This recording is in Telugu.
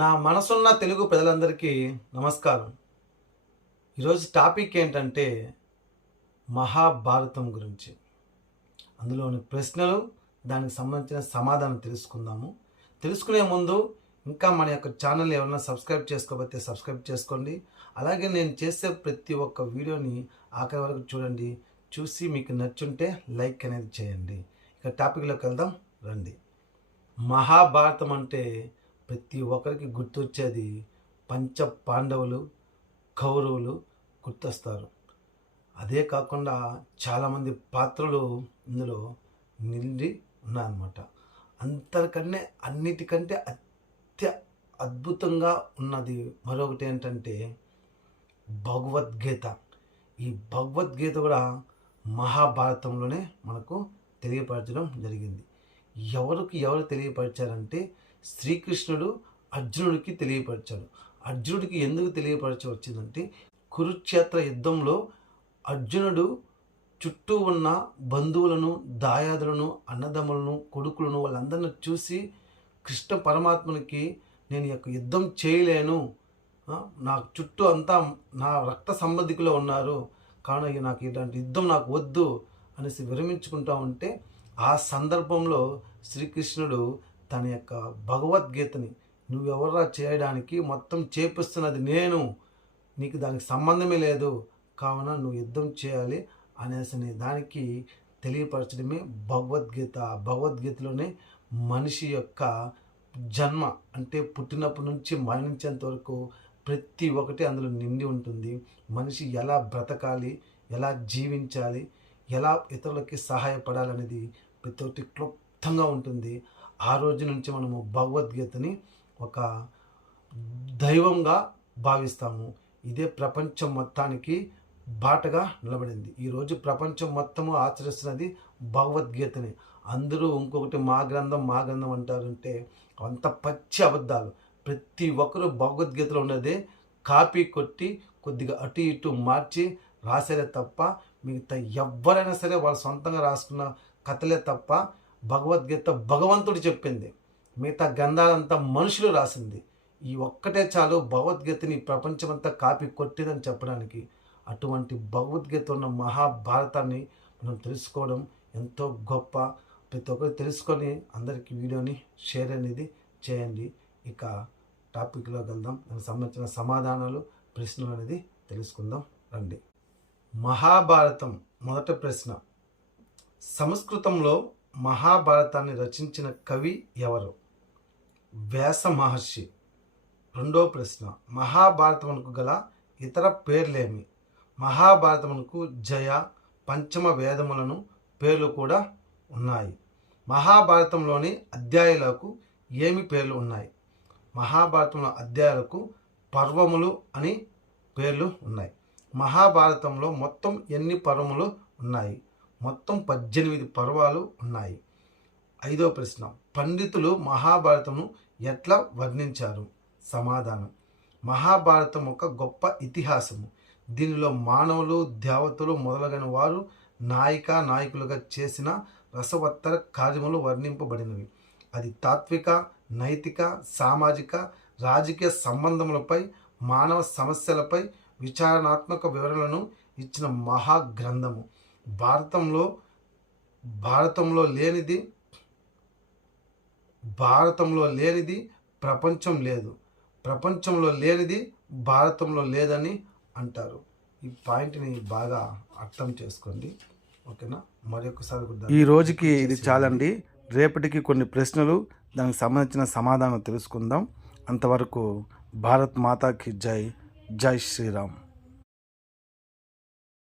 నా మనసున్న తెలుగు ప్రజలందరికీ నమస్కారం. ఈరోజు టాపిక్ ఏంటంటే మహాభారతం గురించి. అందులోని ప్రశ్నలు, దానికి సంబంధించిన సమాధానం తెలుసుకుందాము. తెలుసుకునే ముందు ఇంకా మన యొక్క ఛానల్ ఎవరైనా సబ్స్క్రైబ్ చేసుకోకపోతే సబ్స్క్రైబ్ చేసుకోండి. అలాగే నేను చేసే ప్రతి ఒక్క వీడియోని ఆఖరి వరకు చూడండి. చూసి మీకు నచ్చుంటే లైక్ అనేది చేయండి. ఇక టాపిక్లోకి వెళ్దాం రండి. మహాభారతం అంటే ప్రతి ఒక్కరికి గుర్తొచ్చేది పంచ పాండవులు, కౌరవులు గుర్తొస్తారు. అదే కాకుండా చాలామంది పాత్రలు ఇందులో నిండి ఉన్నాయన్నమాట. అన్నిటికంటే అద్భుతంగా ఉన్నది మరొకటి ఏంటంటే భగవద్గీత. ఈ భగవద్గీత కూడా మహాభారతంలోనే మనకు తెలియపరచడం జరిగింది. ఎవరు తెలియపరిచారంటే శ్రీకృష్ణుడు అర్జునుడికి తెలియపరిచాడు. అర్జునుడికి ఎందుకు తెలియపరచవచ్చిందంటే కురుక్షేత్ర యుద్ధంలో అర్జునుడు చుట్టూ ఉన్న బంధువులను, దాయాదులను, అన్నదమ్ములను, కొడుకులను వాళ్ళందరిని చూసి కృష్ణ పరమాత్మనికి నేను యొక్క యుద్ధం చేయలేను, నా చుట్టూ అంతా నా రక్త సంబంధికులు ఉన్నారు, కావున నాకు ఇలాంటి యుద్ధం నాకు వద్దు అనేసి విరమించుకుంటా ఉంటే ఆ సందర్భంలో శ్రీకృష్ణుడు తన యొక్క భగవద్గీతని నువ్వెవర్రా చేయడానికి, మొత్తం చేపిస్తున్నది నేను, నీకు దానికి సంబంధమే లేదు, కావున నువ్వు యుద్ధం చేయాలి అనేసి దానికి తెలియపరచడమే భగవద్గీత. భగవద్గీతలోనే మనిషి యొక్క జన్మ అంటే పుట్టినప్పటి నుంచి మరణించేంత వరకు ప్రతి ఒక్కటి అందులో నిండి ఉంటుంది. మనిషి ఎలా బ్రతకాలి, ఎలా జీవించాలి, ఎలా ఇతరులకి సహాయపడాలనేది ప్రతి ఒక్కటి క్లుప్తంగా ఉంటుంది. ఆ రోజు నుంచి మనము భగవద్గీతని ఒక దైవంగా భావిస్తాము. ఇదే ప్రపంచం మొత్తానికి బాటగా నిలబడింది. ఈరోజు ప్రపంచం మొత్తము ఆచరిస్తున్నది భగవద్గీతని. అందరూ ఇంకొకటి మా గ్రంథం అంటారంటే అంత పచ్చి అబద్ధాలు. ప్రతి ఒక్కరూ భగవద్గీతలో ఉన్నదే కాపీ కొట్టి కొద్దిగా అటు ఇటు మార్చి రాసేదే తప్ప మిగతా ఎవరైనా సరే వాళ్ళు సొంతంగా రాసుకున్న కథలే తప్ప భగవద్గీత భగవంతుడు చెప్పింది. మిగతా గ్రంథాలంతా మనుషులు రాసింది. ఈ ఒక్కటే చాలు భగవద్గీతని ప్రపంచమంతా కాపీ కొట్టిదని చెప్పడానికి. అటువంటి భగవద్గీత ఉన్న మహాభారతాన్ని మనం తెలుసుకోవడం ఎంతో గొప్ప. ప్రతి ఒక్కరు తెలుసుకొని అందరికీ వీడియోని షేర్ అనేది చేయండి. ఇక టాపిక్లోకి వెళ్దాం. దానికి సంబంధించిన సమాధానాలు, ప్రశ్నలు అనేది తెలుసుకుందాం రండి. మహాభారతం మొదటి ప్రశ్న, సంస్కృతంలో మహాభారతాన్ని రచించిన కవి ఎవరు? వ్యాస మహర్షి. రెండో ప్రశ్న, మహాభారతమునకు గల ఇతర పేర్లేమి? మహాభారతమునకు జయ, పంచమ వేదములను పేర్లు కూడా ఉన్నాయి. మహాభారతంలోని అధ్యాయాలకు ఏమి పేర్లు ఉన్నాయి? మహాభారతంలో అధ్యాయాలకు పర్వములు అని పేర్లు ఉన్నాయి. మహాభారతంలో మొత్తం ఎన్ని పర్వములు ఉన్నాయి? మొత్తం 18 పర్వాలు ఉన్నాయి. ఐదో ప్రశ్న, పండితులు మహాభారతమును ఎట్లా వర్ణించారు? సమాధానం, మహాభారతం ఒక గొప్ప ఇతిహాసము. దీనిలో మానవులు, దేవతలు మొదలైన వారు నాయకులుగా చేసిన రసవత్తర కార్యములు వర్ణింపబడినవి. అది తాత్విక, నైతిక, సామాజిక, రాజకీయ సంబంధములపై, మానవ సమస్యలపై విచారణాత్మక వివరణలను ఇచ్చిన మహాగ్రంథము. భారతంలో లేనిది ప్రపంచం లేదు, ప్రపంచంలో లేనిది భారతంలో లేదని అంటారు. ఈ పాయింట్ని బాగా అర్థం చేసుకోండి, ఓకేనా? మరొకసారి ఈ రోజుకి ఇది చాలండి. రేపటికి కొన్ని ప్రశ్నలు, దానికి సంబంధించిన సమాధానం తెలుసుకుందాం. అంతవరకు భారత్ మాతాకి జై, జై శ్రీరామ్.